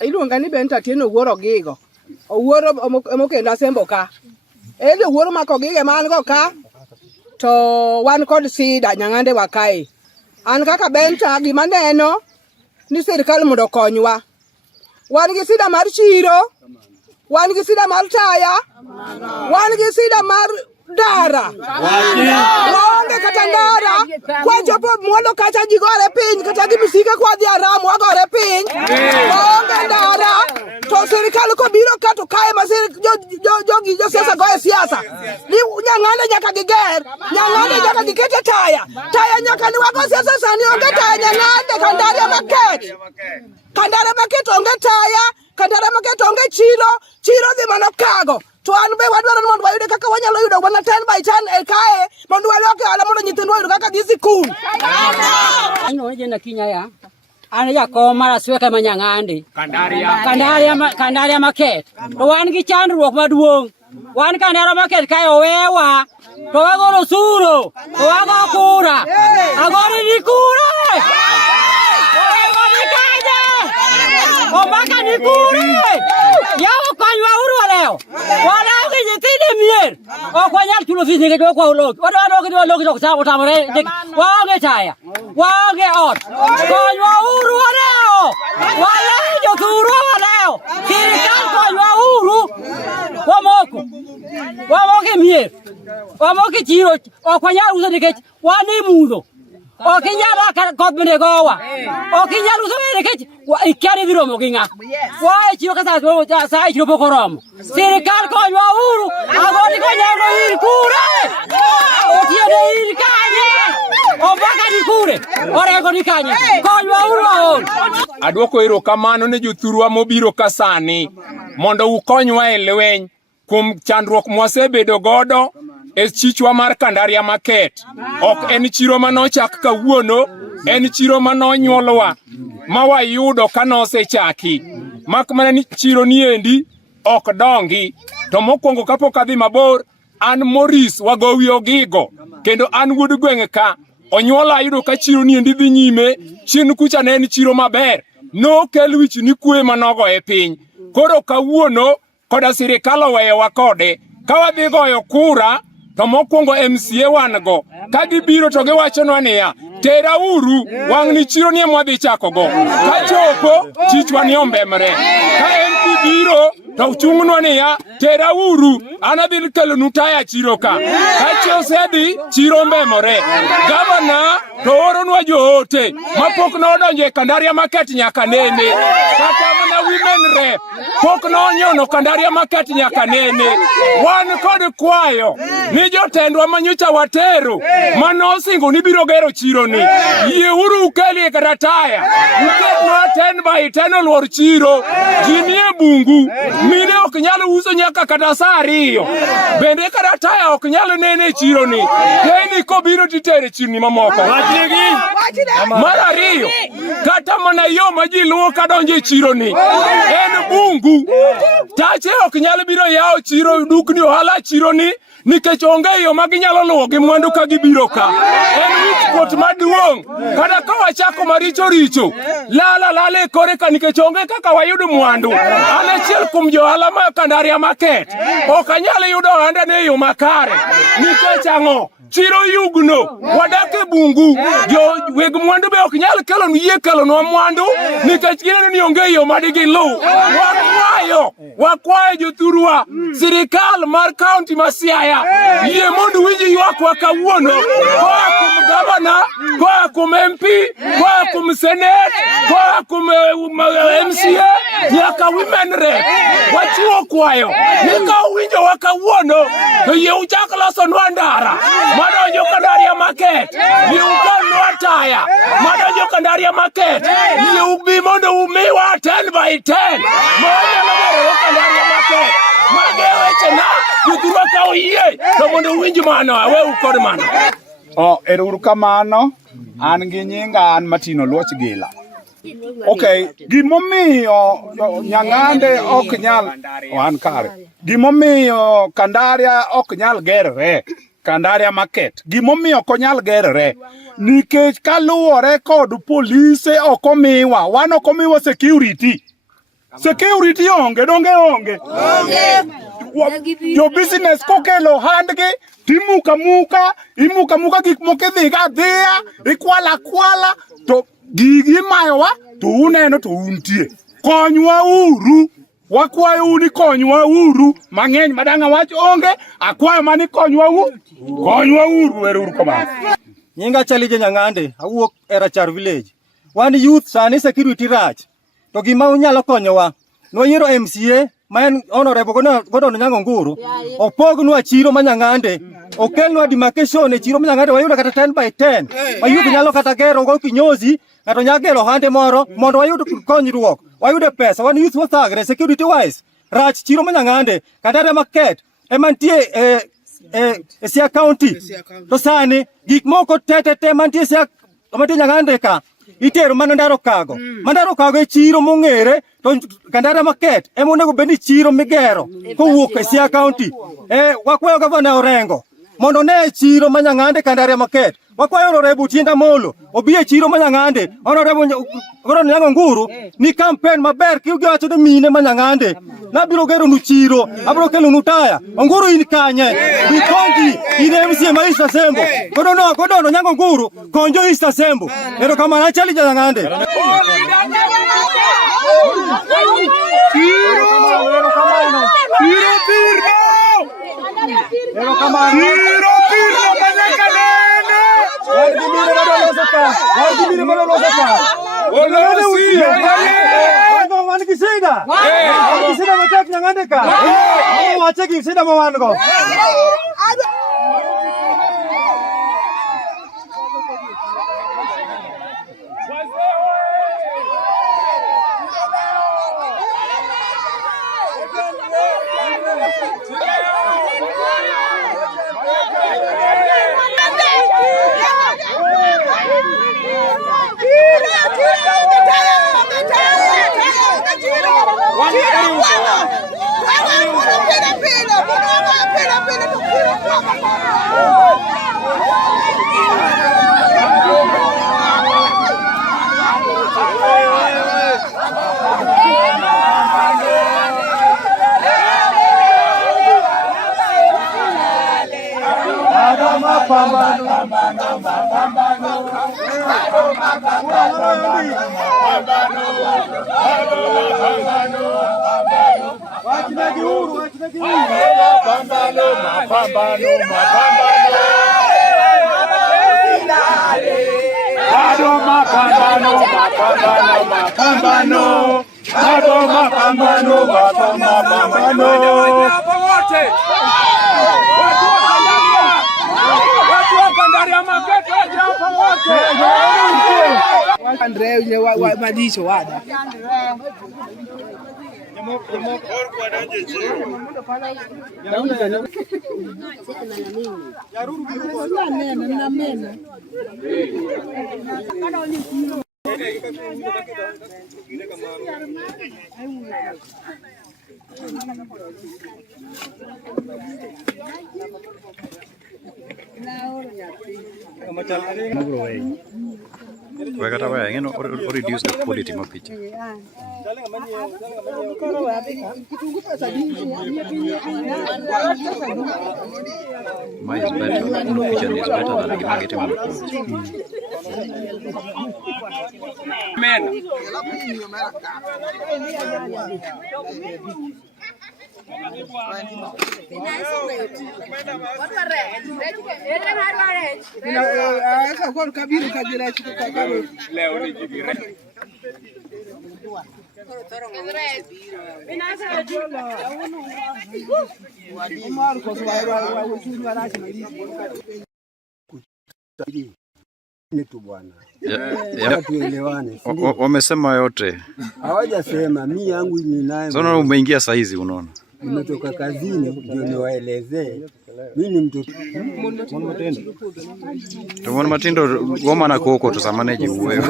Iluonga ni Benta Tieno wuoro gigo. Owuoro mokenda sembo ka. Ele wuoro mako gige man go ka. To wan kod sida nyang'ande wa kae. An kaka Benta gima neno ni sirkal mondo konywa. Wan gi sida mar chiro. Wan gi sida mar taya. Wan gi sida mar dara. Waonge kata ndara. Kwa jopo mwolo kata jigore piny kata gimisike kwa dhi aramu wagore piny. Waonge ndara. To sirikal ko biro ka to kae masir jogi jo siasa goye siasa. Ni nyang'ane nyaka giger. Nyang'ane nyaka gikete taya. Taya nyaka ni wago siasa sani onge taya nyang'ane Kandaria market. Kandaria market onge taya. Kandaria market onge chiro. Chiro dhi mana kago. To an be wadwaro ni mondo wayude kaka wanyalo yudo wana 10 by 10 e kae mondo waloke ala mondo nyithindwa yudo kaka dhi sikul. Ano je na kinya ya. Ana ya ko mara sweka manyang'ande. Kandaria market. To wan gi chandruok maduong'. Wan Kandaria market kae owewa. To wagolo suro. To wago kura. Agora ni kura. Omaka ni kura. Yawo kanywa uru leo. Wala ukijitinde mier. Okwanyal chulo fizi ke kwa ulok. Wadwa loki to sawo tamore. Waonge taya. Waonge ot. Kanywa uru leo. Wala jo turu leo. Sirikal kanywa uru. Wamoke mier. Wamoke chiro. Okwanyal uso nikech wani mudo. Okinyala koth bende gowa. Okinyala uso nikech ikari dhiro moginga. Wae chiro kasa sa chiro pokoromo. Sirikal konywa uru. Agoni konyago ir kure. Otiene ir kanye. Obaka ni kure. Orego ni kanye. Konywa uru aon. Adwoko erokamano ne jothurwa mobiro kasani mondo ukonywa e lweny kuom chandruok mwasebedo godo e chichwa mar Kandaria market. Ok en chiro manochak kawuono, en chiro manonyuolwa mawayudo kanosechaki. Mak mana ni chiro niendi ok dongi. To mokwongo kapok adhi mabor, an Morris Wagowi Ogigo kendo an wuod gwenge ka. Onyuola ayudo ka chiro niendi dhi nyime, chien kucha ne en chiro maber. No kel wich ni kwe manogo e piny. Koro kawuono koda sirikal oweyowa kode. Ka wadhi goyo kura to mokwongo MCA wan go. Ka gibiro to giwachonwa niya, tera uru wang' ni chiro nie mwadhi chako go. Ka chopo chichwa ni ombemre. Ka MP biro to chung'nwa niya, tera uru anadhi kelonu taya chiro ka. Ka chosedhi chiro mbemore. Gavana to oronwa joote mapok nodonje Kandaria market nyaka nene. Kata mana women rep pok nonyono Kandaria market nyaka nene. Wan kod kwayo ni jotendwa manyocha watero manosingo ni biro gero chiro ni. Yie uru ukeli kata taya. Uketnwa 10 by 10 oluor chiro. Jinie bungu. Mine ok nyalo uso nyaka kata saa 2. Bende kata taya ok nyalo nene chiro ni. Teni kobiro titere chirni mamoko. Mara 2. Kata mana yo ma ji luwo kadonje chiro ni. En bungu. Tache ok nyalo biro yao chiro dukni ohala chiro ni. Nikech onge yo ma ginyalo luwo gi mwandu ka gibiro ka. En wichkuot maduong'. Kada ka wachako maricho richo. Lala kore ka nikech onge kaka wayudo mwandu. An achiel kuom johala ma Kandaria market. Ok anyal yudo ohanda ne yo makare. Nikech ang'o? Chiro yugno, wadake bungu, weg mwandu be ok nyal kelonu yie kelonwa mwandu, nikech gineno ni onge yo madigi lu. Wakwayo jothurwa, sirikal mar kaunti ma Siaya, yie mondo winji ywakwa kawuono, koa kuom gavana, koa kuom MP, koa kuom senate, koa kuom MCA, nyaka women rep. Wachiwo kwayo, ni ka uwinjo wa kawuono, to yie uchak losonwa ndara. Madonjo Kandaria market, yie ukelnwa taya. Madonjo Kandaria market, yie ubi mondo umiwa 10 by 10. Mwanyalo gero Kandaria market. Mage weche na, jothurwa ka oyie, to mondo uwinj mano, awe ukod mano. Erokamano, an gi nyinga an Martin Oluoch Gila. Okay, gimomiyo nyang'ande ok nyal, an kare. Gimomiyo Kandaria ok nyal gerre. Kandaria Market. Gimomiyo konyal gerore. Nikech kaluwore kod polise okomiwa. Wan okomiwa security. Security onge, donge onge. Jo business kokelo handgi, imuka muka gik mokidhi ga dhiya, ikwala, to gigi mayowa, to uneno to untie. Konywa uru, wakwayo uni konywa uru, mang'eny madanga wach onge, akwayo mani konywa uru, uru kamano. Nyinga Chalije Nyang'ande, awuok e Rachar village. Wan youth sani security rach. To gima unyalo konyowa, noyiero MCA, maen honorable Gordon Onyango Nguru, opognwa chiro ma Nyang'ande, okelnwa demarcation e chiro ma Nyang'ande wayudo kata 10/10. Mayudo nyalo kata gero go kinyozi, ngato nyalo gero hande moro mondo wayud konyruok, wayude pesa, wan youth wathagre security wise. Rach chiro ma Nyang'ande, Kandaria Market, emantie Siaya County. To sani gik moko tete mantie Siaya Nyang'ande ka itero mana Ndaro Kago. Mandaro Kago e chiro mong'ere, to Kandaria Market ema onego bedni chiro migero kowuok e Siaya County. Wakwayo Gavana Orengo mondo ne chiro ma Nyang'ande Kandaria Market. Wakwayo Honorable Tienda Molo obi e chiro ma Nyang'ande. Honorable Gordon Onyango Nguru ni campaign maber kiwacho ne mine ma Nyang'ande. Nabiro gero nu chiro, abiro kelo nu taya. Onguru in kanye, bikonji in MCA ma East Asembo. Gordon Onyango Nguru konjo East Asembo. Ero kamano Chalije Nyang'ande. Ero kamano. Andre wa madicho wada. Reduce the quality of picture. Mine is better. Picture is better than getting on the Wamesema yote. Hawajasema, mimi yangu ni naye. Sasa umeingia saa hizi unaona. Nimetoka kazini ndio niwaelezee. Mimi ni mtoto. Tumeona Matindo goma na koko tusamane jiwe.